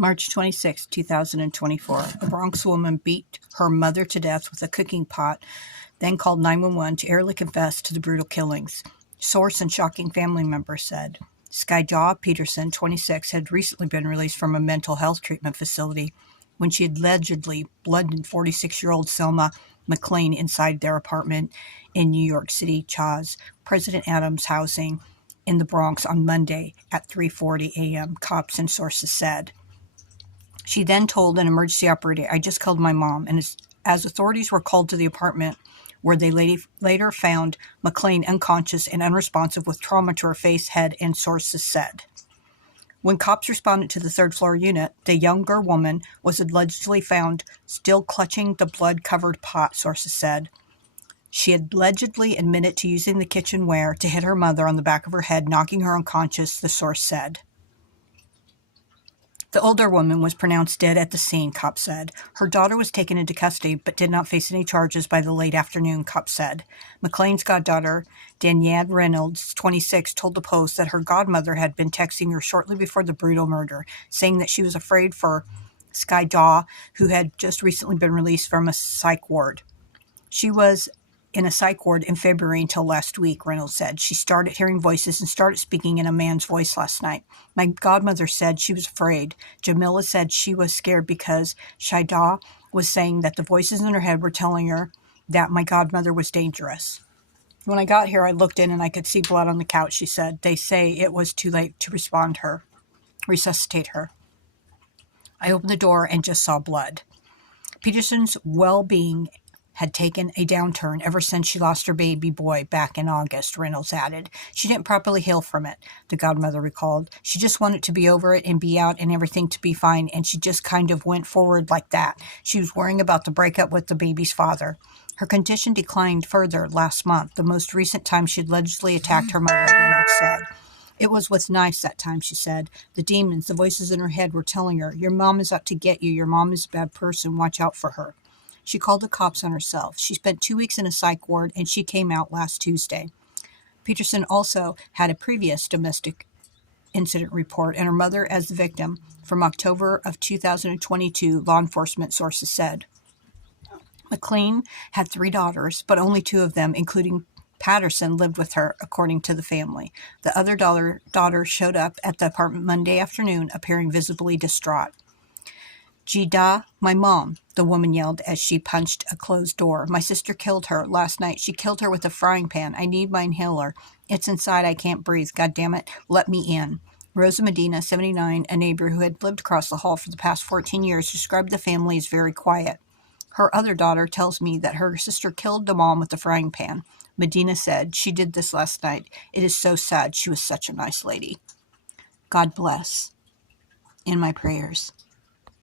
March 26, 2024. A Bronx woman beat her mother to death with a cooking pot, then called 911 to airily confess to the brutal killings. Source and shocking family member said. Skyjaw Peterson, 26, had recently been released from a mental health treatment facility when she had allegedly bludgeoned 46-year-old Selma McLean inside their apartment in New York City, Chaz, President Adams housing in the Bronx on Monday at 3:40 a.m., cops and sources said. She then told an emergency operator, "I just killed my mom," and as authorities were called to the apartment, where they later found McLean unconscious and unresponsive with trauma to her face, head, and sources said. When cops responded to the third-floor unit, the younger woman was allegedly found still clutching the blood-covered pot, sources said. She had allegedly admitted to using the kitchenware to hit her mother on the back of her head, knocking her unconscious, the source said. The older woman was pronounced dead at the scene, cops said. Her daughter was taken into custody but did not face any charges by the late afternoon, cops said. McLean's goddaughter, Danielle Reynolds, 26, told the Post that her godmother had been texting her shortly before the brutal murder, saying that she was afraid for Skyjaw, who had just recently been released from a psych ward. She was in a psych ward in February until last week, Reynolds said. She started hearing voices and started speaking in a man's voice last night. My godmother said she was afraid. Jamila said she was scared because Shaidah was saying that the voices in her head were telling her that my godmother was dangerous. When I got here, I looked in and I could see blood on the couch, she said. They say it was too late to resuscitate her. I opened the door and just saw blood. Peterson's well-being had taken a downturn ever since she lost her baby boy back in August, Reynolds added. She didn't properly heal from it, the godmother recalled. She just wanted to be over it and be out and everything to be fine, and she just kind of went forward like that. She was worrying about the breakup with the baby's father. Her condition declined further last month, the most recent time she allegedly attacked her mother, Reynolds said. It was with knives that time, she said. The demons, the voices in her head were telling her, your mom is out to get you, your mom is a bad person, watch out for her. She called the cops on herself. She spent 2 weeks in a psych ward, and she came out last Tuesday. Peterson also had a previous domestic incident report and her mother as the victim from October of 2022, law enforcement sources said. McLean had 3 daughters, but only 2 of them, including Patterson, lived with her, according to the family. The other daughter showed up at the apartment Monday afternoon, appearing visibly distraught. Jida, my mom, the woman yelled as she punched a closed door. My sister killed her last night. She killed her with a frying pan. I need my inhaler. It's inside. I can't breathe. God damn it. Let me in. Rosa Medina, 79, a neighbor who had lived across the hall for the past 14 years, described the family as very quiet. Her other daughter tells me that her sister killed the mom with the frying pan. Medina said, she did this last night. It is so sad. She was such a nice lady. God bless. In my prayers.